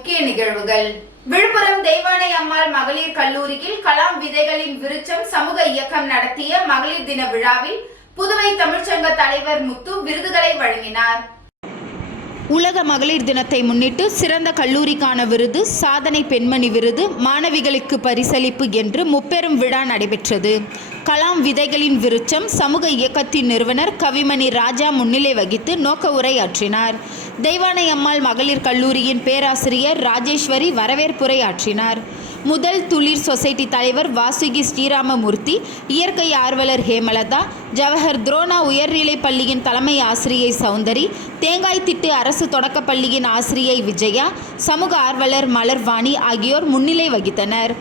முக்கிய நிகழ்வுகள். விழுப்புரம் தெய்வானை அம்மாள் மகளிர் கல்லூரியில் கலாம் விதைகளின் விருட்சம் சமூக இயக்கம் நடத்திய மகளிர் தின விழாவில் புதுவை தமிழ்ச்சங்க தலைவர் முத்து விருதுகளை வழங்கினார். உலக மகளிர் தினத்தை முன்னிட்டு சிறந்த கல்லூரிக்கான விருது, சாதனை பெண்மணி விருது, மாணவிகளுக்கு பரிசளிப்பு என்று முப்பெரும் விழா நடைபெற்றது. கலாம் விதைகளின் விருட்சம் சமூக இயக்கத்தின் நிறுவனர் கவிமணி ராஜா முன்னிலை வகித்து நோக்க உரை ஆற்றினார். தெய்வானை அம்மாள் மகளிர் கல்லூரியின் பேராசிரியர் ராஜேஸ்வரி வரவேற்புரை ஆற்றினார். முதல் துளிர் சொசைட்டி தலைவர் வாசுகி ஸ்ரீராமமூர்த்தி, இயற்கை ஆர்வலர் ஹேமலதா, ஜவஹர் துரோணா உயர்நிலைப் பள்ளியின் தலைமை ஆசிரியை சௌந்தரி, தேங்காய்திட்டு அரசு தொடக்கப்பள்ளியின் ஆசிரியை விஜயா, சமூக ஆர்வலர் மலர்வாணி ஆகியோர் முன்னிலை வகித்தனர்.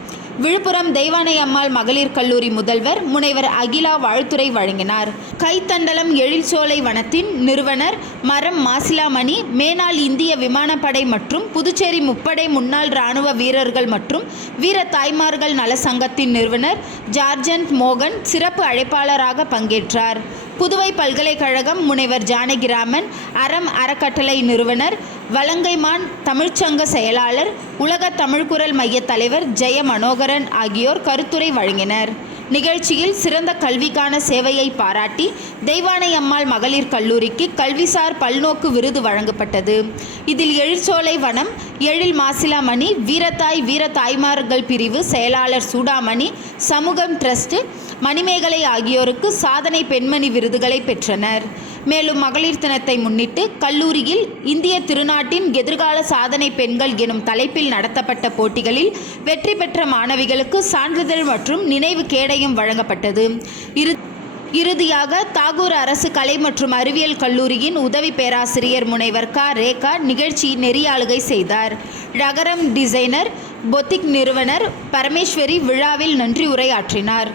விழுப்புரம் தெய்வானை அம்மாள் மகளிர் கல்லூரி முதல்வர் முனைவர் அகிலா வாழ்த்துரை வழங்கினார். கைத்தண்டலம் எழில்சோலை வனத்தின் நிறுவனர் மரம் மாசிலாமணி, மேனாள் இந்திய விமானப்படை மற்றும் புதுச்சேரி முப்படை முன்னாள் இராணுவ வீரர்கள் மற்றும் வீர தாய்மார்கள் நல சங்கத்தின் நிறுவனர் ஜார்ஜன்ட் மோகன் சிறப்பு அழைப்பாளராக பங்கேற்றார். புதுவை பல்கலைக்கழகம் முனைவர் ஜானகிராமன், அறம் அறக்கட்டளை நிறுவனர் வலங்கைமான், தமிழ்ச்சங்க செயலாளர், உலக தமிழ்குரல் மைய தலைவர் ஜெய மனோகரன் ஆகியோர் கருத்துரை வழங்கினர். நிகழ்ச்சியில் சிறந்த கல்விக்கான சேவையை பாராட்டி தெய்வானை அம்மாள் மகளிர் கல்லூரிக்கு கல்விசார் பல்நோக்கு விருது வழங்கப்பட்டது. இதில் எழில்சோலை வனம் எழில் மாசிலாமணி, வீரத்தாய் வீர தாய்மார்கள் பிரிவு செயலாளர் சூடாமணி, சமூகம் டிரஸ்ட் மணிமேகலை ஆகியோருக்கு சாதனை பெண்மணி விருதுகளை பெற்றனர். மேலும் மகளிர் தினத்தை முன்னிட்டு கல்லூரியில் இந்திய திருநாட்டின் எதிர்கால சாதனை பெண்கள் எனும் தலைப்பில் நடத்தப்பட்ட போட்டிகளில் வெற்றி பெற்ற மாணவிகளுக்கு சான்றிதழ் மற்றும் நினைவு கேடயம் வழங்கப்பட்டது. இறுதியாக தாகூர் அரசு கலை மற்றும் அறிவியல் கல்லூரியின் உதவி பேராசிரியர் முனைவர் க. ரேகா நிகழ்ச்சி நெறியாளுகை செய்தார். ரகரம் டிசைனர் பொத்திக் நிறுவனர் பரமேஸ்வரி விழாவில் நன்றி உரை ஆற்றினார்.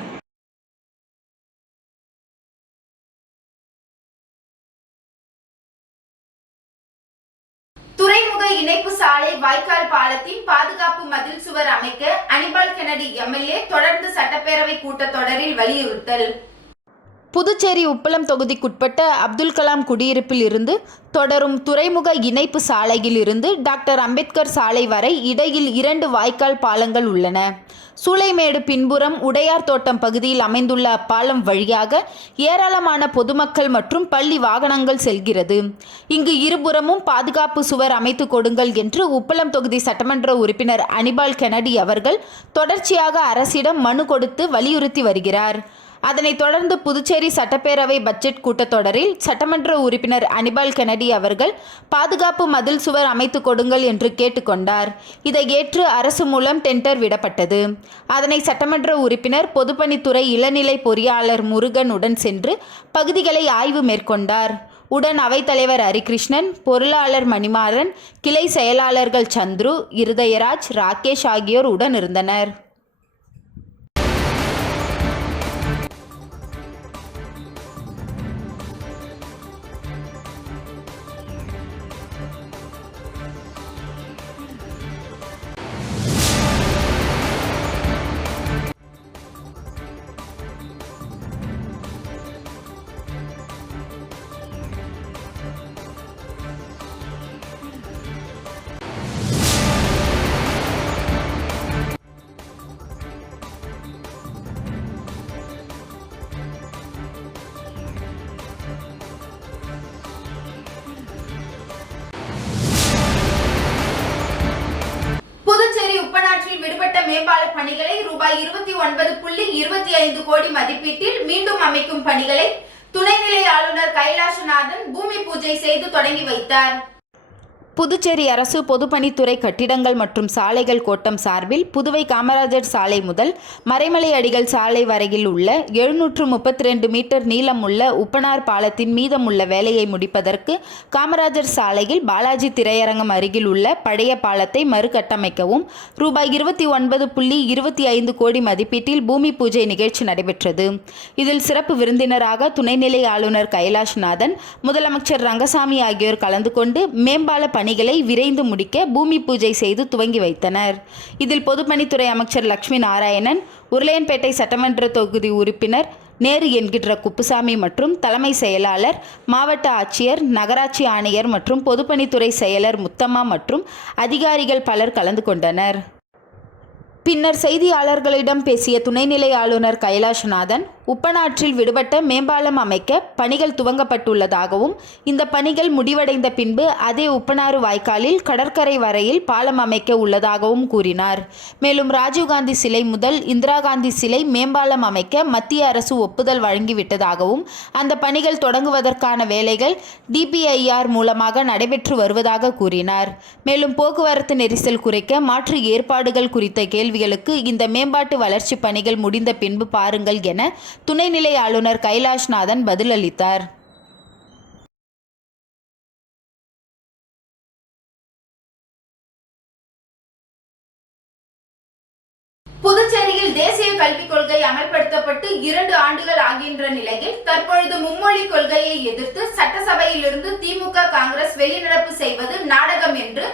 துறைமுக இணைப்பு சாலை வாய்க்கால் பாலத்தின் பாதுகாப்பு மதில் சுவர் அமைக்க அனிபால் கென்னடி எம்எல்ஏ தொடர்ந்து சட்டப்பேரவை கூட்டத்தொடரில் வலியுறுத்தல். புதுச்சேரி உப்பளம் தொகுதிக்குட்பட்ட அப்துல் கலாம் குடியிருப்பில் இருந்து தொடரும் துறைமுக இணைப்பு சாலையில் இருந்து டாக்டர் அம்பேத்கர் சாலை வரை இடையில் 2 வாய்க்கால் பாலங்கள் உள்ளன. சூளைமேடு பின்புறம் உடையார் தோட்டம் பகுதியில் அமைந்துள்ள அப்பாலம் வழியாக ஏராளமான பொதுமக்கள் மற்றும் பள்ளி வாகனங்கள் செல்கிறது. இங்கு இருபுறமும் பாதுகாப்பு சுவர் அமைத்து கொடுங்கள் என்று உப்பளம் தொகுதி சட்டமன்ற உறுப்பினர் அனிபால் கென்னடி அவர்கள் தொடர்ச்சியாக அரசிடம் மனு கொடுத்து வலியுறுத்தி வருகிறார். அதனைத் தொடர்ந்து புதுச்சேரி சட்டப்பேரவை பட்ஜெட் கூட்டத்தொடரில் சட்டமன்ற உறுப்பினர் அனிபால் கென்னடி அவர்கள் பாதுகாப்பு மதில் சுவர் அமைத்து கொடுங்கள் என்று கேட்டுக்கொண்டார். இதை ஏற்று அரசு மூலம் டெண்டர் விடப்பட்டது. அதனை சட்டமன்ற உறுப்பினர் பொதுப்பணித்துறை இளநிலை பொறியாளர் முருகன் உடன் சென்று பகுதிகளை ஆய்வு மேற்கொண்டார். உடன் அவைத்தலைவர் ஹரிகிருஷ்ணன், பொருளாளர் மணிமாறன், கிளை செயலாளர்கள் சந்துரு, இருதயராஜ், ராகேஷ் ஆகியோர் உடன் இருந்தனர். புதுச்சேரி உப்பனாற்றில் விடுபட்ட மேம்பால பணிகளை ரூபாய் 29.25 கோடி மதிப்பீட்டில் மீண்டும் அமைக்கும் பணிகளை துணைநிலை ஆளுநர் கைலாசநாதன் பூமி பூஜை செய்து தொடங்கி வைத்தார். புதுச்சேரி அரசு பொதுப்பணித்துறை கட்டிடங்கள் மற்றும் சாலைகள் கோட்டம் சார்பில் புதுவை காமராஜர் சாலை முதல் மறைமலை அடிகள் சாலை வரையில் உள்ள 732 மீட்டர் நீளமுள்ள உப்பனார் பாலத்தின் மீதமுள்ள வேலையை முடிப்பதற்கு காமராஜர் சாலையில் பாலாஜி திரையரங்கம் அருகில் உள்ள பழைய பாலத்தை மறுகட்டமைக்கவும் ரூபாய் 29.25 கோடி மதிப்பீட்டில் பூமி பூஜை நிகழ்ச்சி நடைபெற்றது. இதில் சிறப்பு விருந்தினராக துணைநிலை ஆளுநர் கைலாஷ்நாதன், முதலமைச்சர் ரங்கசாமி ஆகியோர் கலந்து கொண்டு மேம்பால பணிகளை விரைந்து முடிக்க பூமி பூஜை செய்து துவங்கி வைத்தனர். இதில் பொதுப்பணித்துறை அமைச்சர் லட்சுமி நாராயணன், உருளையன்பேட்டை சட்டமன்ற தொகுதி உறுப்பினர் நேரு என்கின்ற குப்புசாமி மற்றும் தலைமை செயலாளர், மாவட்ட ஆட்சியர், நகராட்சி ஆணையர் மற்றும் பொதுப்பணித்துறை செயலர் முத்தம்மா மற்றும் அதிகாரிகள் பலர் கலந்து கொண்டனர். பின்னர் செய்தியாளர்களிடம் பேசிய துணைநிலை ஆளுநர் கைலாஷ்நாதன், உப்பனாற்றில் விடுபட்ட மேம்பாலம் அமைக்க பணிகள் துவங்கப்பட்டுள்ளதாகவும், இந்த பணிகள் முடிவடைந்த பின்பு அதே உப்பனாறு வாய்க்காலில் கடற்கரை வரையில் பாலம் அமைக்க உள்ளதாகவும் கூறினார். மேலும் ராஜீவ்காந்தி சிலை முதல் இந்திரா காந்தி சிலை மேம்பாலம் அமைக்க மத்திய அரசு ஒப்புதல் வழங்கிவிட்டதாகவும், அந்த பணிகள் தொடங்குவதற்கான வேலைகள் DPIR மூலமாக நடைபெற்று வருவதாக கூறினார். மேலும் போக்குவரத்து நெரிசல் குறைக்க மாற்று ஏற்பாடுகள் குறித்த கேள்விகளுக்கு இந்த மேம்பாட்டு வளர்ச்சி பணிகள் முடிந்த பின்பு பாருங்கள் என துணைநிலை ஆளுநர் கைலாஷ்நாதன் பதிலளித்தார். புதுச்சேரியில் தேசிய கல்விக் கொள்கை அமல்படுத்தப்பட்டு 2 ஆண்டுகள் ஆகின்ற நிலையில் தற்பொழுது மும்மொழி கொள்கையை எதிர்த்து சட்டசபையிலிருந்து திமுக, காங்கிரஸ் வெளிநடப்பு செய்வது நாடகம் என்று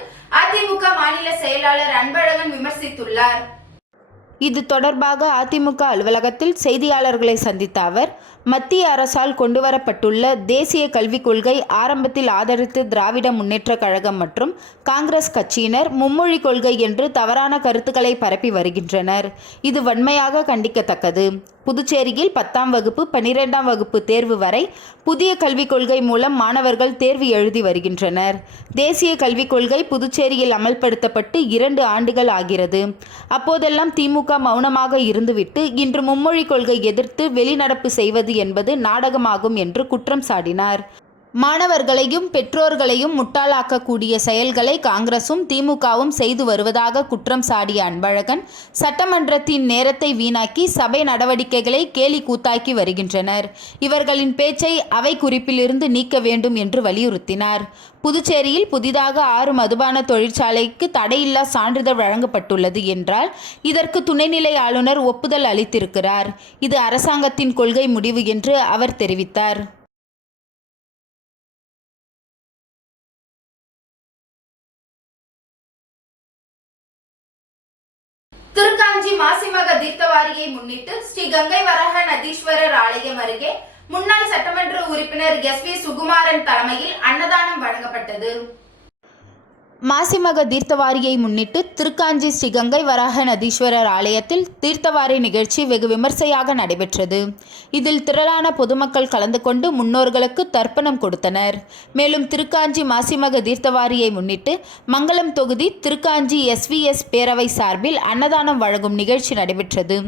அதிமுக மாநில செயலாளர் அன்பழகன் விமர்சித்துள்ளார். இது தொடர்பாக அதிமுக அலுவலகத்தில் செய்தியாளர்களை சந்தித்த அவர், மத்திய அரசால் கொண்டுவரப்பட்டுள்ள தேசிய கல்விக் கொள்கை ஆரம்பத்தில் ஆதரித்து திராவிட முன்னேற்றக் கழகம் மற்றும் காங்கிரஸ் கட்சியினர் மும்மொழி கொள்கை என்று தவறான கருத்துக்களை பரப்பி வருகின்றனர். இது வன்மையாக கண்டிக்கத்தக்கது. புதுச்சேரியில் 10ஆம் வகுப்பு, 12ஆம் வகுப்பு தேர்வு வரை புதிய கல்விக் கொள்கை மூலம் மாணவர்கள் தேர்வு எழுதி வருகின்றனர். தேசிய கல்விக் கொள்கை புதுச்சேரியில் அமல்படுத்தப்பட்டு 2 ஆண்டுகள் ஆகிறது. அப்போதெல்லாம் திமுக மௌனமாக இருந்துவிட்டு இன்று மும்மொழி கொள்கை எதிர்த்து வெளிநடப்பு செய்வது என்பது நாடகமாகும் என்று குற்றம் சாட்டினார். மாணவர்களையும் பெற்றோர்களையும் முட்டாளாக்கக்கூடிய செயல்களை காங்கிரசும் திமுகவும் செய்து வருவதாக குற்றம் சாட்டிய அன்பழகன், சட்டமன்றத்தின் நேரத்தை வீணாக்கி சபை நடவடிக்கைகளை கேலி கூத்தாக்கி வருகின்றனர். இவர்களின் பேச்சை அவை குறிப்பிலிருந்து நீக்க வேண்டும் என்று வலியுறுத்தினார். புதுச்சேரியில் புதிதாக 6 மதுபான தொழிற்சாலைக்கு தடையில்லா சான்றிதழ் வழங்கப்பட்டுள்ளது என்றால் இதற்கு துணைநிலை ஆளுநர் ஒப்புதல் அளித்திருக்கிறார். இது அரசாங்கத்தின் கொள்கை முடிவு என்று அவர் தெரிவித்தார். திருக்காஞ்சி மாசிமக தீர்த்தவாரியை முன்னிட்டு ஸ்ரீ கங்கை வரஹ நதீஸ்வரர் ஆலயம் அருகே முன்னாள் சட்டமன்ற உறுப்பினர் SV சுகுமாரன் தலைமையில் அன்னதானம் வழங்கப்பட்டது. மாசிமக தீர்த்தவாரியை முன்னிட்டு திருக்காஞ்சி ஸ்ரீ கங்கை வராக நதீஸ்வரர் ஆலயத்தில் தீர்த்தவாரி நிகழ்ச்சி வெகு விமர்சையாக நடைபெற்றது. இதில் திரளான பொதுமக்கள் கலந்து கொண்டு முன்னோர்களுக்கு தர்ப்பணம் கொடுத்தனர். மேலும் திருக்காஞ்சி மாசிமக தீர்த்தவாரியை முன்னிட்டு மங்களம் தொகுதி திருக்காஞ்சி SVS பேரவை சார்பில் அன்னதானம் வழங்கும் நிகழ்ச்சி நடைபெற்றது.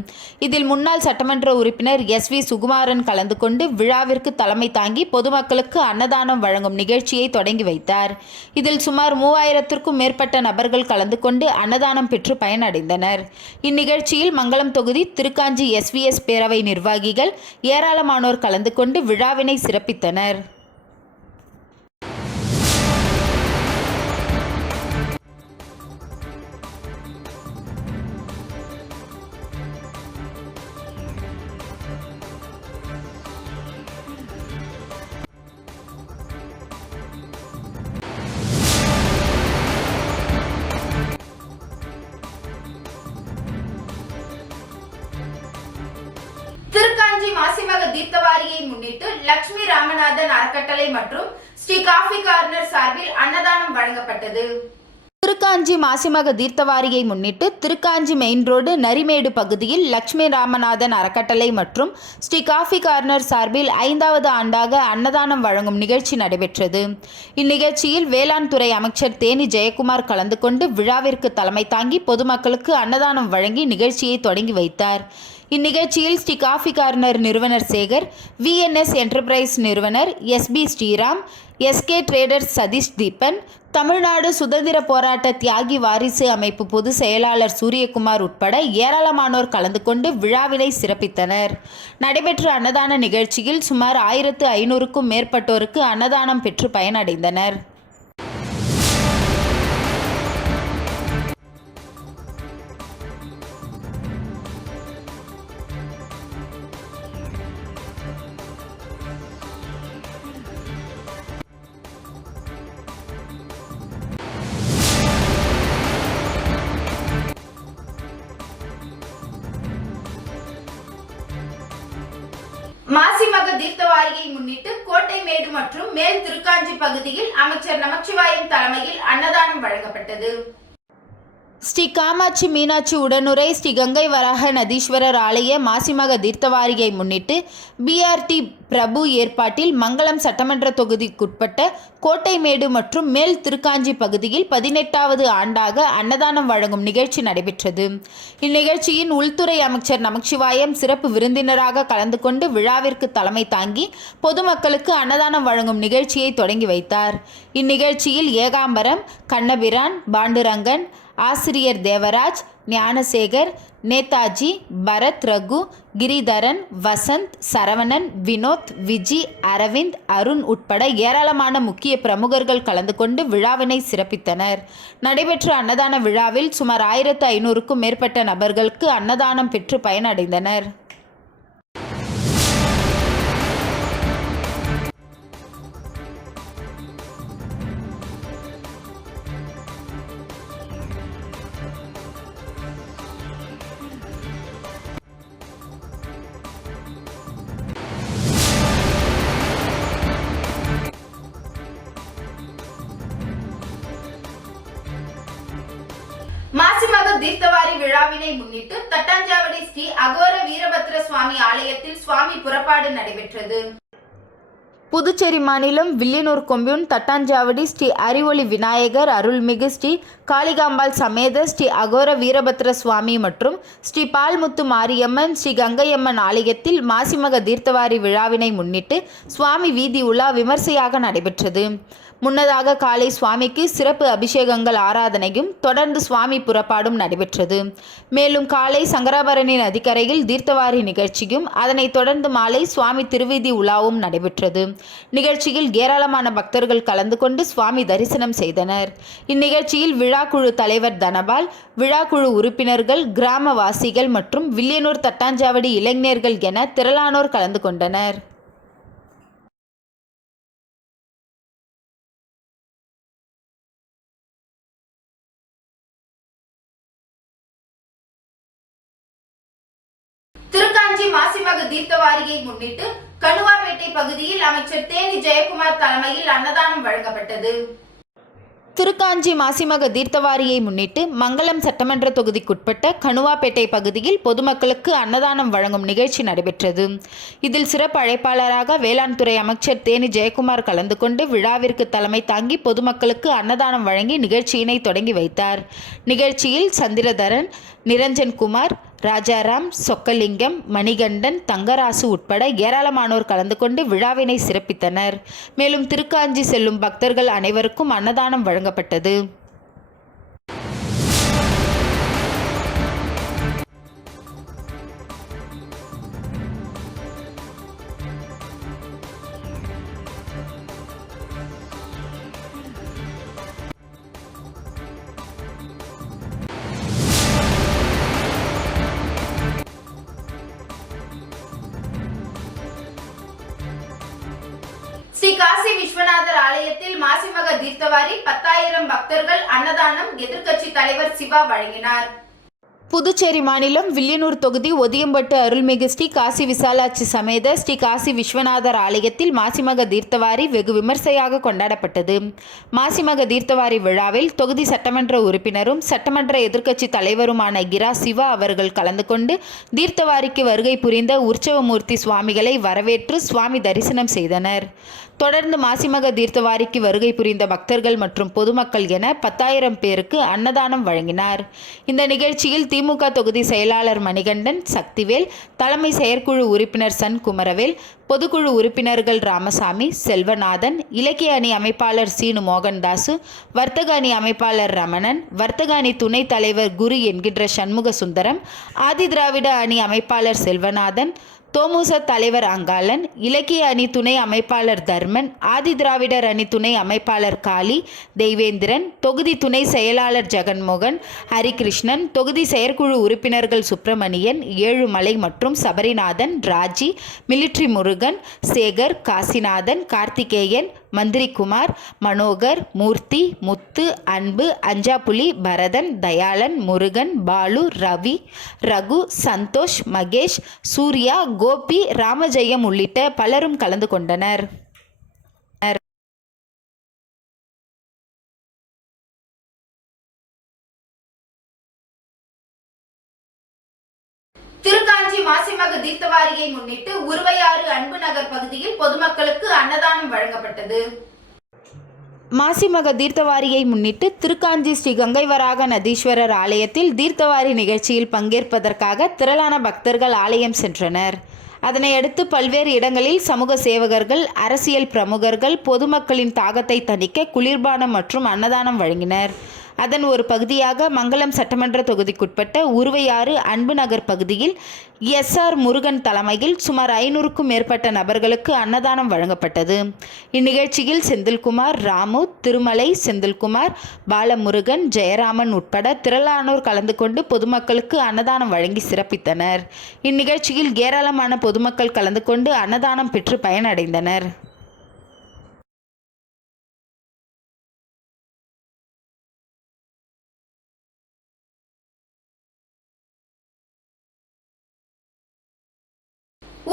இதில் முன்னாள் சட்டமன்ற உறுப்பினர் SV சுகுமாரன் கலந்து கொண்டு விழாவிற்கு தலைமை தாங்கி பொதுமக்களுக்கு அன்னதானம் வழங்கும் நிகழ்ச்சியை தொடங்கி வைத்தார். இதில் சுமார் 3000க்கும் மேற்பட்ட நபர்கள் கலந்து கொண்டு அன்னதானம் பெற்று பயனடைந்தனர். இந்நிகழ்ச்சியில் மங்களம் தொகுதி திருக்காஞ்சி SVS பேரவை நிர்வாகிகள் ஏராளமானோர் கலந்து கொண்டு விழாவினை சிறப்பித்தனர். திருக்காஞ்சி மாசிமக தீர்த்தவாரியை முன்னிட்டு லட்சுமி ராமநாதன் அறக்கட்டளை மற்றும் ஸ்ரீ காஃபி கார்னர் சார்பில் அன்னதானம் வழங்கப்பட்டது. திருக்காஞ்சி மாசிமக தீர்த்தவாரியை முன்னிட்டு திருக்காஞ்சி மெயின் ரோடு நரிமேடு பகுதியில் லட்சுமி ராமநாதன் அறக்கட்டளை மற்றும் ஸ்ரீ காஃபி கார்னர் சார்பில் 5வது ஆண்டாக அன்னதானம் வழங்கும் நிகழ்ச்சி நடைபெற்றது. இந்நிகழ்ச்சியில் வேளாண் துறை அமைச்சர் தேனி ஜெயக்குமார் கலந்து கொண்டு விழாவிற்கு தலைமை தாங்கி பொதுமக்களுக்கு அன்னதானம் வழங்கி நிகழ்ச்சியை தொடங்கி வைத்தார். இந்நிகழ்ச்சியில் ஸ்ரீ காஃபி கார்னர் நிறுவனர் சேகர், VNS என்டர்பிரைஸ் நிறுவனர் SB Sriram, SK traders Sathish Deepan, Tamil Nadu சுதந்திர போராட்ட தியாகி வாரிசு அமைப்பு பொதுச் செயலாளர் சூரியகுமார் உட்பட ஏராளமானோர் கலந்து கொண்டு விழாவினை சிறப்பித்தனர். நடைபெற்ற அன்னதான நிகழ்ச்சியில் சுமார் 1500க்கும் மேற்பட்டோருக்கு அன்னதானம் பெற்று பயனடைந்தனர். மாசிமக தீர்த்தவாரியை முன்னிட்டு கோட்டைமேடு மற்றும் மேல் திருக்காஞ்சி பகுதியில் அமைச்சர் நமச்சிவாயம் தலைமையில் அன்னதானம் வழங்கப்பட்டது. ஸ்ரீ காமாட்சி மீனாட்சி உடனுரை ஸ்ரீ கங்கை வராக நதீஸ்வரர் ஆலய மாசிமக தீர்த்தவாரியை முன்னிட்டு பிஆர்டி பிரபு ஏற்பாட்டில் மங்களம் சட்டமன்ற தொகுதிக்குட்பட்ட கோட்டைமேடு மற்றும் மேல் திருக்காஞ்சி பகுதியில் 18வது ஆண்டாக அன்னதானம் வழங்கும் நிகழ்ச்சி நடைபெற்றது. இந்நிகழ்ச்சியின் உள்துறை அமைச்சர் நமச்சிவாயம் சிறப்பு விருந்தினராக கலந்து கொண்டு விழாவிற்கு தலைமை தாங்கி பொதுமக்களுக்கு அன்னதானம் வழங்கும் நிகழ்ச்சியை தொடங்கி வைத்தார். இந்நிகழ்ச்சியில் ஏகாம்பரம், கண்ணபிரான், பாண்டுரங்கன், ஆசிரியர் தேவராஜ், ஞானசேகர், நேதாஜி, பரத், ரகு, கிரிதரன், வசந்த், சரவணன், வினோத், விஜி, அரவிந்த், அருண் உட்பட ஏராளமான முக்கிய பிரமுகர்கள் கலந்து கொண்டு விழாவினை சிறப்பித்தனர். நடைபெற்ற அன்னதான விழாவில் சுமார் 1500க்கும் மேற்பட்ட நபர்களுக்கு அன்னதானம் பெற்று பயனடைந்தனர். மாசிமக தீர்த்தவாரி விழாவினை முன்னிட்டு தட்டாஞ்சாவடி ஸ்ரீ அகோர வீரபத்ர சுவாமி ஆலயத்தில் சுவாமி புறப்பாடு நடைபெற்றது. புதுச்சேரி மாநிலம் வில்லியனூர் கொம்யூன் தட்டாஞ்சாவடி ஸ்ரீ அறிவொளி விநாயகர் அருள்மிகு ஸ்ரீ காளிகாம்பாள் சமேத ஸ்ரீ அகோர வீரபத்ர சுவாமி மற்றும் ஸ்ரீ பால்முத்து மாரியம்மன் ஸ்ரீ கங்கையம்மன் ஆலயத்தில் மாசிமக தீர்த்தவாரி விழாவினை முன்னிட்டு சுவாமி வீதி உலா விமர்சையாக நடைபெற்றது. முன்னதாக காலை சுவாமிக்கு சிறப்பு அபிஷேகங்கள் ஆராதனையும் தொடர்ந்து சுவாமி புறப்பாடும் நடைபெற்றது. மேலும் காலை சங்கராபரணி நதிக்கரையில் தீர்த்தவாரி நிகழ்ச்சியும் அதனைத் தொடர்ந்து மாலை சுவாமி திருவீதி உலாவும் நடைபெற்றது. நிகழ்ச்சியில் ஏராளமான பக்தர்கள் கலந்து கொண்டு சுவாமி தரிசனம் செய்தனர். இந்நிகழ்ச்சியில் விழாக்குழு தலைவர் தனபால், விழாக்குழு உறுப்பினர்கள், கிராமவாசிகள் மற்றும் வில்லியனூர் தட்டாஞ்சாவடி இளைஞர்கள் என திரளானோர் கலந்து கொண்டனர். திருக்காஞ்சி மாசிமக தீர்த்தவாரியை முன்னிட்டு கணுவாப்பேட்டை பகுதியில் அமைச்சர் தேனி ஜெயக்குமார் தலைமையில் அன்னதானம் வழங்கப்பட்டது. திருக்காஞ்சி மாசிமக தீர்த்தவாரியை முன்னிட்டு மங்களம் சட்டமன்ற தொகுதிக்குட்பட்ட கணுவாப்பேட்டை பகுதியில் பொதுமக்களுக்கு அன்னதானம் வழங்கும் நிகழ்ச்சி நடைபெற்றது. இதில் சிறப்பு அழைப்பாளராக வேளாண் துறை அமைச்சர் தேனி ஜெயக்குமார் கலந்து கொண்டு விழாவிற்கு தலைமை தாங்கி பொதுமக்களுக்கு அன்னதானம் வழங்கி நிகழ்ச்சியினை தொடங்கி வைத்தார். நிகழ்ச்சியில் சந்திரதரன், நிரஞ்சன்குமார், ராஜாராம், சொக்கலிங்கம், மணிகண்டன், தங்கராசு உட்பட ஏராளமானோர் கலந்து கொண்டு விழாவினை சிறப்பித்தனர். மேலும் திருக்காஞ்சி செல்லும் பக்தர்கள் அனைவருக்கும் அன்னதானம் வழங்கப்பட்டது. ஸ்ரீ காசி விஸ்வநாதர் ஆலயத்தில் மாசிமக தீர்த்தவாரி 10,000 பக்தர்கள் அன்னதானம் எதிர்க்கட்சி தலைவர் சிவா வழங்கினார். புதுச்சேரி மாநிலம் வில்லியனூர் தொகுதி ஒதியம்பட்டு அருள்மிகு ஸ்ரீ காசி விசாலாட்சி சமேத ஸ்ரீ காசி விஸ்வநாதர் ஆலயத்தில் மாசிமக தீர்த்தவாரி வெகு விமர்சையாக கொண்டாடப்பட்டது. மாசிமக தீர்த்தவாரி விழாவில் தொகுதி சட்டமன்ற உறுப்பினரும் சட்டமன்ற எதிர்க்கட்சி தலைவருமான கிரா சிவா அவர்கள் கலந்து கொண்டு தீர்த்தவாரிக்கு வருகை புரிந்த உற்சவமூர்த்தி சுவாமிகளை வரவேற்று சுவாமி தரிசனம் செய்தனர். தொடர்ந்து மாசிமக தீர்த்தவாரிக்கு வருகை புரிந்த பக்தர்கள் மற்றும் பொதுமக்கள் என 10,000 பேருக்கு அன்னதானம் வழங்கினார். இந்த நிகழ்ச்சியில் திமுக தொகுதி செயலாளர் மணிகண்டன், சக்திவேல், தலைமை செயற்குழு உறுப்பினர் சன் குமரவேல், பொதுக்குழு உறுப்பினர்கள் ராமசாமி, செல்வநாதன், இலக்கிய அணி அமைப்பாளர் சீனு மோகன்தாசு, வர்த்தக அணி அமைப்பாளர் ரமணன், வர்த்தக அணி துணைத் தலைவர் குரு என்கின்ற சண்முக சுந்தரம், ஆதிதிராவிட அணி அமைப்பாளர் செல்வநாதன், தோமுச தலைவர் அங்காளன், இலக்கிய அணி துணை அமைப்பாளர் தர்மன், ஆதிதிராவிடர் அணி துணை அமைப்பாளர் காளி, தெய்வேந்திரன், தொகுதி துணை செயலாளர் ஜெகன்மோகன், ஹரிகிருஷ்ணன், தொகுதி செயற்குழு உறுப்பினர்கள் சுப்பிரமணியன், ஏழுமலை மற்றும் சபரிநாதன், ராஜி, மிலிட்ரி முருகன், சேகர், காசிநாதன், கார்த்திகேயன், மந்திரி குமார், மனோகர், மூர்த்தி, முத்து, அன்பு, அஞ்சாப்புலி, பரதன், தயாளன், முருகன், பாலு, ரவி, ரகு, சந்தோஷ், மகேஷ், சூர்யா, கோபி, ராமஜெயம் உள்ளிட்ட பலரும் கலந்து கொண்டனர். திருக்காஞ்சி மாசிமக தீர்த்தவாரியை முன்னிட்டு உருவையாறு அன்பு நகர் பகுதியில் பொதுமக்களுக்கு அன்னதானம் வழங்கப்பட்டது. மாசிமக தீர்த்தவாரியை முன்னிட்டு திருக்காஞ்சி ஸ்ரீ கங்கை வராக நதீஸ்வரர் ஆலயத்தில் தீர்த்தவாரி நிகழ்ச்சியில் பங்கேற்பதற்காக திரளான பக்தர்கள் ஆலயம் சென்றனர். அதனையடுத்து பல்வேறு இடங்களில் சமூக சேவகர்கள், அரசியல் பிரமுகர்கள் பொதுமக்களின் தாகத்தை தணிக்க குளிர்பானம் மற்றும் அன்னதானம் வழங்கினர். அதன் ஒரு பகுதியாக மங்களம் சட்டமன்ற தொகுதிக்குட்பட்ட உருவையாறு அன்பு நகர் பகுதியில் எஸ்.ஆர். முருகன் தலைமையில் சுமார் 500க்கும் மேற்பட்ட நபர்களுக்கு அன்னதானம் வழங்கப்பட்டது. இந்நிகழ்ச்சியில் செந்தில்குமார், ராமு, திருமலை, செந்தில்குமார், பாலமுருகன், ஜெயராமன் உட்பட திரளானோர் கலந்து கொண்டு பொதுமக்களுக்கு அன்னதானம் வழங்கி சிறப்பித்தனர். இந்நிகழ்ச்சியில் ஏராளமான பொதுமக்கள் கலந்து கொண்டு அன்னதானம் பெற்று பயனடைந்தனர்.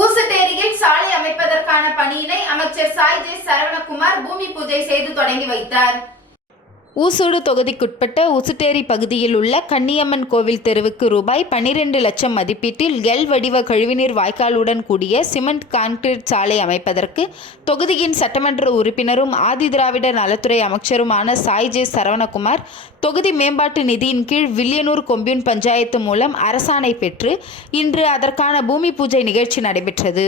ஊசுட்டேரியில் சாலை அமைப்பதற்கான பணியினை அமைச்சர் சாய் ஜே சரவணகுமார் பூமி பூஜை செய்து தொடங்கி வைத்தார். ஊசூடு தொகுதிக்குட்பட்ட உசுட்டேரி பகுதியில் உள்ள கன்னியம்மன் கோவில் தெருவுக்கு ரூபாய் 12 லட்சம் மதிப்பீட்டில் எல் வடிவ கழிவுநீர் வாய்க்காலுடன் கூடிய சிமெண்ட் கான்கிரீட் சாலை அமைப்பதற்கு தொகுதியின் சட்டமன்ற உறுப்பினரும் ஆதிதிராவிடர் நலத்துறை அமைச்சருமான சாய் ஜே சரவணகுமார் தொகுதி மேம்பாட்டு நிதியின் கீழ் வில்லியனூர் கொம்யூன் பஞ்சாயத்து மூலம் அரசாணை பெற்று இன்று அதற்கான பூமி பூஜை நிகழ்ச்சி நடைபெற்றது.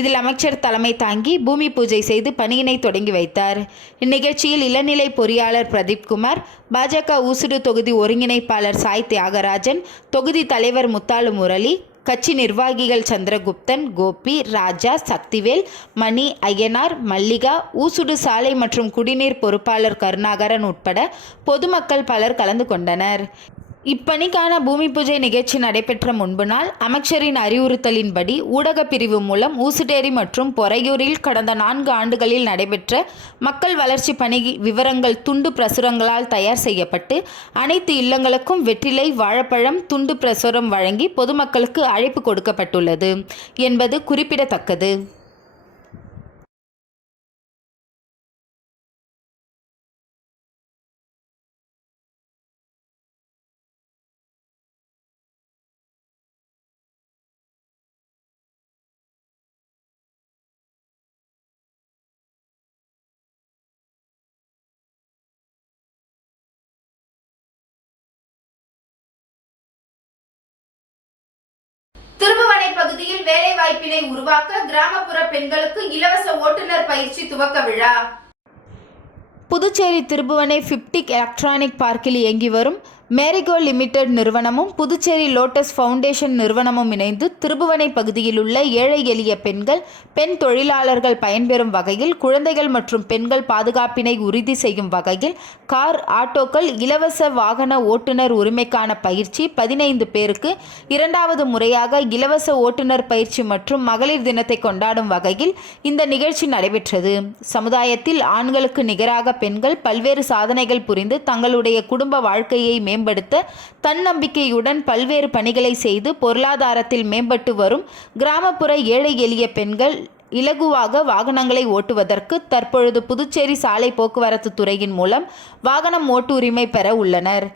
இதில் அமைச்சர் தலைமை தாங்கி பூமி பூஜை செய்து பணியினை தொடங்கி வைத்தார். இந்நிகழ்ச்சியில் இளநிலை பொறியாளர் பிரதீப்குமார், பாஜக ஊசுடு தொகுதி ஒருங்கிணைப்பாளர் சாய் தியாகராஜன், தொகுதி தலைவர் முத்தாலு முரளி, கட்சி நிர்வாகிகள் சந்திரகுப்தன், கோபி, ராஜா, சக்திவேல், மணி, ஐயனார், மல்லிகா, ஊசுடு சாலை மற்றும் குடிநீர் பொறுப்பாளர் கருணாகரன் உட்பட பொதுமக்கள் பலர் கலந்து கொண்டனர். இப்பணிக்கான பூமி பூஜை நிகழ்ச்சி நடைபெற்ற முன்பு நாள் அமைச்சரின் அறிவுறுத்தலின்படி ஊடக பிரிவு மூலம் ஊசுட்டேரி மற்றும் பொறையூரில் கடந்த 4 ஆண்டுகளில் நடைபெற்ற மக்கள் வளர்ச்சி பணி விவரங்கள் துண்டு பிரசுரங்களால் தயார் செய்யப்பட்டு அனைத்து இல்லங்களுக்கும் வெற்றிலை, வாழைப்பழம், துண்டு பிரசுரம் வழங்கி பொதுமக்களுக்கு அழைப்பு கொடுக்கப்பட்டுள்ளது என்பது குறிப்பிடத்தக்கது. திருபுவனை பகுதியில் வேலைவாய்ப்பினை உருவாக்க கிராமப்புற பெண்களுக்கு இலவச ஓட்டுநர் பயிற்சி துவக்க விழா. புதுச்சேரி திருபுவனை 50 எலக்ட்ரானிக் பார்க்கில் இயங்கி வரும் மேரிகோ லிமிடெட் நிறுவனமும் புதுச்சேரி லோட்டஸ் ஃபவுண்டேஷன் நிறுவனமும் இணைந்து திருபுவனை பகுதியில் உள்ள ஏழை எளிய பெண்கள், பெண் தொழிலாளர்கள் பயன்பெறும் வகையில் குழந்தைகள் மற்றும் பெண்கள் பாதுகாப்பினை உறுதி செய்யும் வகையில் கார், ஆட்டோக்கள் இலவச வாகன ஓட்டுநர் உரிமைக்கான பயிற்சி 15 பேருக்கு 2வது முறையாக இலவச ஓட்டுநர் பயிற்சி மற்றும் மகளிர் தினத்தை கொண்டாடும் வகையில் இந்த நிகழ்ச்சி நடைபெற்றது. சமுதாயத்தில் ஆண்களுக்கு நிகராக பெண்கள் பல்வேறு சாதனைகள் புரிந்து தங்களுடைய குடும்ப வாழ்க்கையை மேம்படுத்த தன்னம்பிக்கையுடன் பல்வேறு பணிகளை செய்து பொருளாதாரத்தில் மேம்பட்டு வரும் கிராமப்புற ஏழை எளிய பெண்கள் இலகுவாக வாகனங்களை ஓட்டுவதற்கு தற்பொழுது புதுச்சேரி சாலை போக்குவரத்து துறையின் மூலம் வாகனம் ஓட்டு உரிமை பெற உள்ளனர்.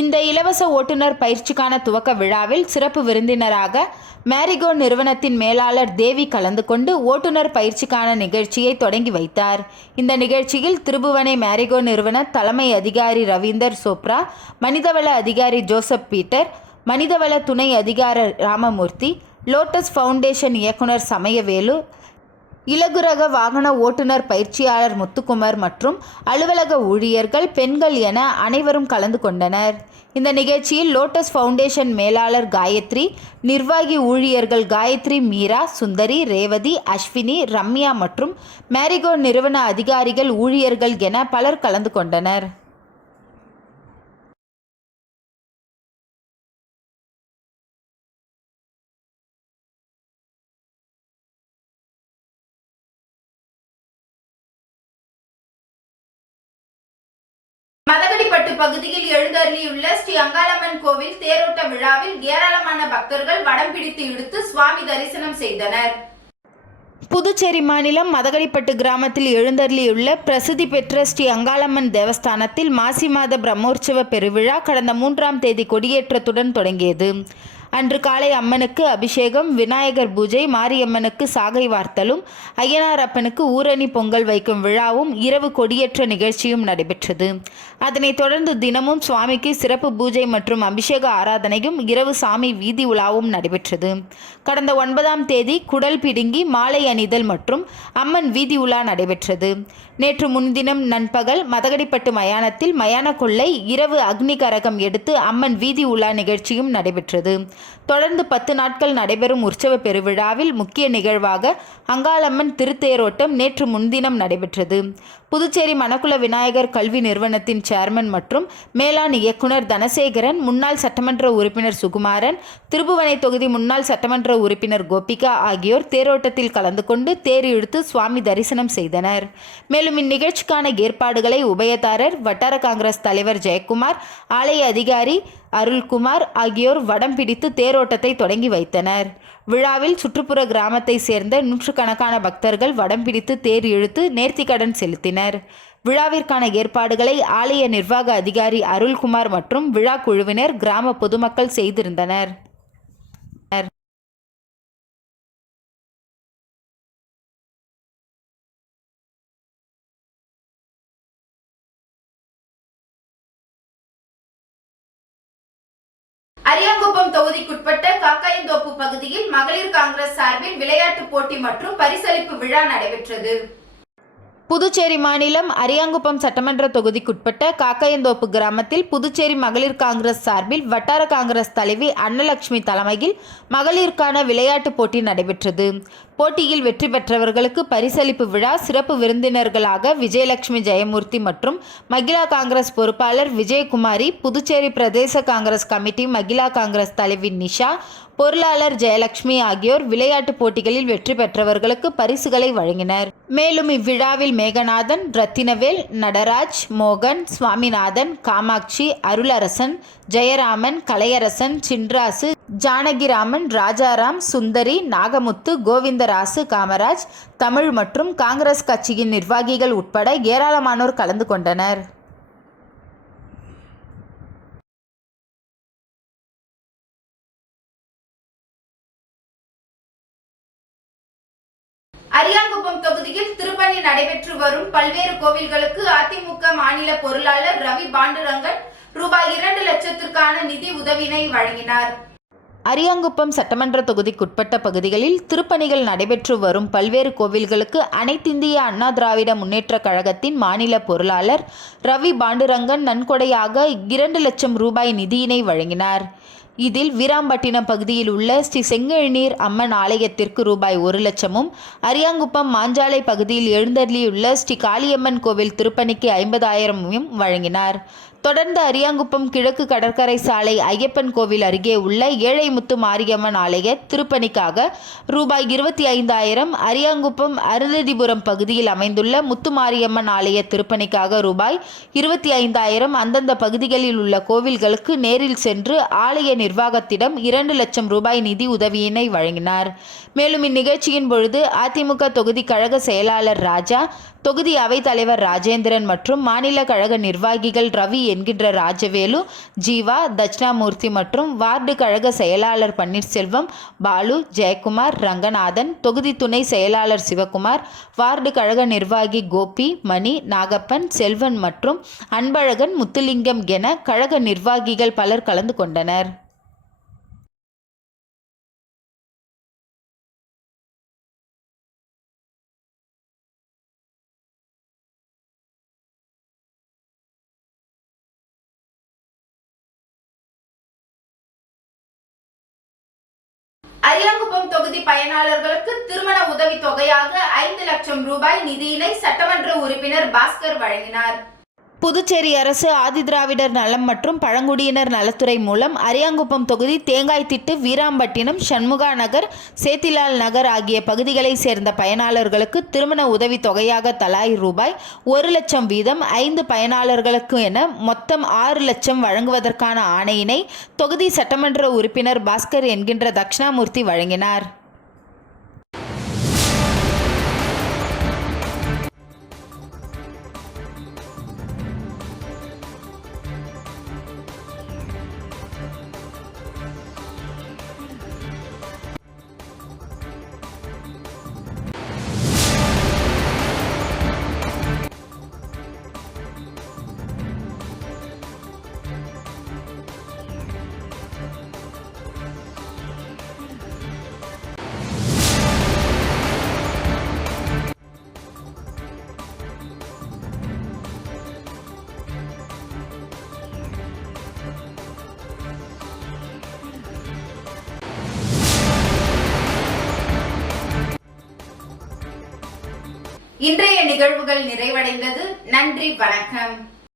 இந்த இலவச ஓட்டுநர் பயிற்சிக்கான துவக்க விழாவில் சிறப்பு விருந்தினராக மேரிகோ நிறுவனத்தின் மேலாளர் தேவி கலந்து கொண்டு ஓட்டுநர் பயிற்சிக்கான நிகழ்ச்சியை தொடங்கி வைத்தார். இந்த நிகழ்ச்சியில் திருபுவனை மேரிகோ நிறுவன தலைமை அதிகாரி ரவீந்தர் சோப்ரா, மனிதவள அதிகாரி ஜோசப் பீட்டர், மனிதவள துணை அதிகாரி ராமமூர்த்தி, லோட்டஸ் ஃபவுண்டேஷன் இயக்குனர் சமயவேலு, இலகுரக வாகன ஓட்டுநர் பயிற்சியாளர் முத்துக்குமார் மற்றும் அலுவலக ஊழியர்கள், பெண்கள் என அனைவரும் கலந்து கொண்டனர். இந்த நிகழ்ச்சியில் லோட்டஸ் ஃபவுண்டேஷன் மேலாளர் காயத்ரி, நிர்வாகி ஊழியர்கள் காயத்ரி, மீரா, சுந்தரி, ரேவதி, அஸ்வினி, ரம்யா மற்றும் மேரிகோ நிறுவன அதிகாரிகள், ஊழியர்கள் என பலர் கலந்து கொண்டனர். பகுதியில் எழுந்தருளியுள்ள ஸ்ரீ அங்காளம்மன் கோவில் தேரோட்ட விழாவில் ஏராளமான பக்தர்கள் வடம் பிடித்து இழுத்து சுவாமி தரிசனம் செய்தனர். புதுச்சேரி மாநிலம் மதகடிப்பட்டு கிராமத்தில் எழுந்தருளியுள்ள பிரசித்தி பெற்ற ஸ்ரீ அங்காளம்மன் தேவஸ்தானத்தில் மாசி மாத பிரம்மோற்சவ பெருவிழா கடந்த 3ஆம் தேதி கொடியேற்றத்துடன் தொடங்கியது. அன்று காலை அம்மனுக்கு அபிஷேகம், விநாயகர் பூஜை, மாரியம்மனுக்கு சாகை வார்த்தலும், ஐயனார் அப்பனுக்கு ஊரணி பொங்கல் வைக்கும் விழாவும் இரவு கொடியேற்ற நிகழ்ச்சியும் நடைபெற்றது. அதனைத் தொடர்ந்து தினமும் சுவாமிக்கு சிறப்பு பூஜை மற்றும் அபிஷேக ஆராதனையும் இரவு சாமி வீதி உலாவும் நடைபெற்றது. கடந்த 9ஆம் தேதி குடல் பிடுங்கி மாலை அணிதல் மற்றும் அம்மன் வீதி உலா நடைபெற்றது. நேற்று முன்தினம் நண்பகல் மதகடிப்பட்டு மயானத்தில் மயான கொள்ளை, இரவு அக்னி கரகம் எடுத்து அம்மன் வீதி உலா நிகழ்ச்சியும் நடைபெற்றது. தொடர்ந்து 10 நாட்கள் நடைபெறும் உற்சவ பெருவிழாவில் முக்கிய நிகழ்வாக அங்காளம்மன் திருத்தேரோட்டம் நேற்று முன்தினம் நடைபெற்றது. புதுச்சேரி மணக்குள விநாயகர் கல்வி நிறுவனத்தின் சேர்மன் மற்றும் மேலாண் இயக்குனர் தனசேகரன், முன்னாள் சட்டமன்ற உறுப்பினர் சுகுமாரன், திருபுவனை தொகுதி முன்னாள் சட்டமன்ற உறுப்பினர் கோபிகா ஆகியோர் தேரோட்டத்தில் கலந்து கொண்டு தேர் இழுத்து சுவாமி தரிசனம் செய்தனர். மேலும் இந்நிகழ்ச்சிக்கான ஏற்பாடுகளை உபயதாரர், வட்டார காங்கிரஸ் தலைவர் ஜெயக்குமார், ஆலய அதிகாரி அருள்குமார் ஆகியோர் வடம் பிடித்து தேரோட்டத்தை தொடங்கி வைத்தனர். விழாவில் சுற்றுப்புற கிராமத்தை சேர்ந்த நூற்றுக்கணக்கான பக்தர்கள் வடம் பிடித்து தேர் இழுத்து நேர்த்திக்கடன் செலுத்தினர். விழாவிற்கான ஏற்பாடுகளை ஆலய நிர்வாக அதிகாரி அருள்குமார் மற்றும் விழா குழுவினர், கிராம பொதுமக்கள் செய்திருந்தனர். அரியாங்குப்பம் தொகுதிக்குட்பட்ட காக்காயந்தோப்பு பகுதியில் மகளிர் காங்கிரஸ் சார்பில் விளையாட்டு போட்டி மற்றும் பரிசளிப்பு விழா நடைபெற்றது. புதுச்சேரி மாநிலம் அரியாங்குப்பம் சட்டமன்ற தொகுதிக்குட்பட்ட காக்காயந்தோப்பு கிராமத்தில் புதுச்சேரி மகளிர் காங்கிரஸ் சார்பில் வட்டார காங்கிரஸ் தலைவி அன்னலட்சுமி தலைமையில் மகளிருக்கான விளையாட்டு போட்டி நடைபெற்றது. போட்டியில் வெற்றி பெற்றவர்களுக்கு பரிசளிப்பு விழா சிறப்பு விருந்தினர்களாக விஜயலட்சுமி ஜெயமூர்த்தி மற்றும் மகிழா காங்கிரஸ் பொறுப்பாளர் விஜயகுமாரி, புதுச்சேரி பிரதேச காங்கிரஸ் கமிட்டி மகிழா காங்கிரஸ் தலைவி நிஷா, பொருளாளர் ஜெயலட்சுமி ஆகியோர் விளையாட்டு போட்டிகளில் வெற்றி பெற்றவர்களுக்கு பரிசுகளை வழங்கினர். மேலும் இவ்விழாவில் மேகநாதன், ரத்தினவேல், நடராஜ், மோகன், சுவாமிநாதன், காமாட்சி, அருளரசன், ஜெயராமன், கலையரசன், சின்ராசு, ஜானகிராமன், ராஜாராம், சுந்தரி, நாகமுத்து, கோவிந்தராசு, காமராஜ், தமிழ் மற்றும் காங்கிரஸ் கட்சியின் நிர்வாகிகள் உட்பட ஏராளமானோர் கலந்து கொண்டனர். அரியாங்குப்பம் தொகுதியில் திருப்பணி நடைபெற்று வரும் பல்வேறு கோவில்களுக்கு அதிமுக மாநில பொருளாளர் ரவி பாண்டுரங்கன் ரூபாய் 2 லட்சத்திற்கான நிதி உதவினை வழங்கினார். அரியாங்குப்பம் சட்டமன்ற தொகுதிக்குட்பட்ட பகுதிகளில் திருப்பணிகள் நடைபெற்று வரும் பல்வேறு கோவில்களுக்கு அனைத்திந்திய அண்ணா திராவிட முன்னேற்றக் கழகத்தின் மாநில பொருளாளர் ரவி பாண்டுரங்கன் நன்கொடையாக 2 லட்சம் ரூபாய் நிதியினை வழங்கினார். இதில் வீராம்பட்டினம் பகுதியில் உள்ள ஸ்ரீ செங்கழுநீர் அம்மன் ஆலயத்திற்கு ரூபாய் 1 லட்சமும், அரியாங்குப்பம் மாஞ்சாலை பகுதியில் எழுந்தருளியுள்ள ஸ்ரீ காளியம்மன் கோவில் திருப்பணிக்கு 50,000 வழங்கினார். தொடர்ந்து அரியாங்குப்பம் கிழக்கு கடற்கரை சாலை ஐயப்பன் கோவில் அருகே உள்ள ஏழைமுத்து மாரியம்மன் ஆலய திருப்பணிக்காக ரூபாய் 25,000, அரியாங்குப்பம் அருந்ததிபுரம் பகுதியில் அமைந்துள்ள முத்து மாரியம்மன் ஆலய திருப்பணிக்காக ரூபாய் 25,000 அந்தந்த பகுதிகளில் உள்ள கோவில்களுக்கு நேரில் சென்று ஆலய நிர்வாகத்திடம் 2 லட்சம் ரூபாய் நிதி உதவியினை வழங்கினார். மேலும் இந்நிகழ்ச்சியின் பொழுது அதிமுக தொகுதி கழக செயலாளர் ராஜா, தொகுதி அவைத்தலைவர் ராஜேந்திரன் மற்றும் மாநில கழக நிர்வாகிகள் ரவி என்கின்ற ராஜவேலு, ஜீவா, தட்சிணாமூர்த்தி மற்றும் வார்டு கழக செயலாளர் பன்னீர்செல்வம், பாலு, ஜெயக்குமார், ரங்கநாதன், தொகுதி துணை செயலாளர் சிவகுமார், வார்டு கழக நிர்வாகி கோபி, மணி, நாகப்பன், செல்வன் மற்றும் அன்பழகன், முத்துலிங்கம் என கழக நிர்வாகிகள் பலர் கலந்து கொண்டனர். அரியாங்குப்பம் தொகுதி பயனாளர்களுக்கு திருமண உதவி தொகையாக 5 லட்சம் ரூபாய் நிதியினை சட்டமன்ற உறுப்பினர் பாஸ்கர் வழங்கினார். புதுச்சேரி அரசு ஆதிதிராவிடர் நலம் மற்றும் பழங்குடியினர் நலத்துறை மூலம் அரியாங்குப்பம் தொகுதி தேங்காய்திட்டு, வீராம்பட்டினம், சண்முகா நகர், சேத்திலால் நகர் ஆகிய பகுதிகளைச் சேர்ந்த பயனாளர்களுக்கு திருமண உதவி தொகையாக தலா ரூபாய் 1,00,000 வீதம் 5 பயனாளர்களுக்கு என மொத்தம் 6 லட்சம் வழங்குவதற்கான ஆணையினை தொகுதி சட்டமன்ற உறுப்பினர் பாஸ்கர் என்கின்ற தட்சிணாமூர்த்தி வழங்கினார். இன்றைய நிகழ்வுகள் நிறைவடைந்தது. நன்றி, வணக்கம்.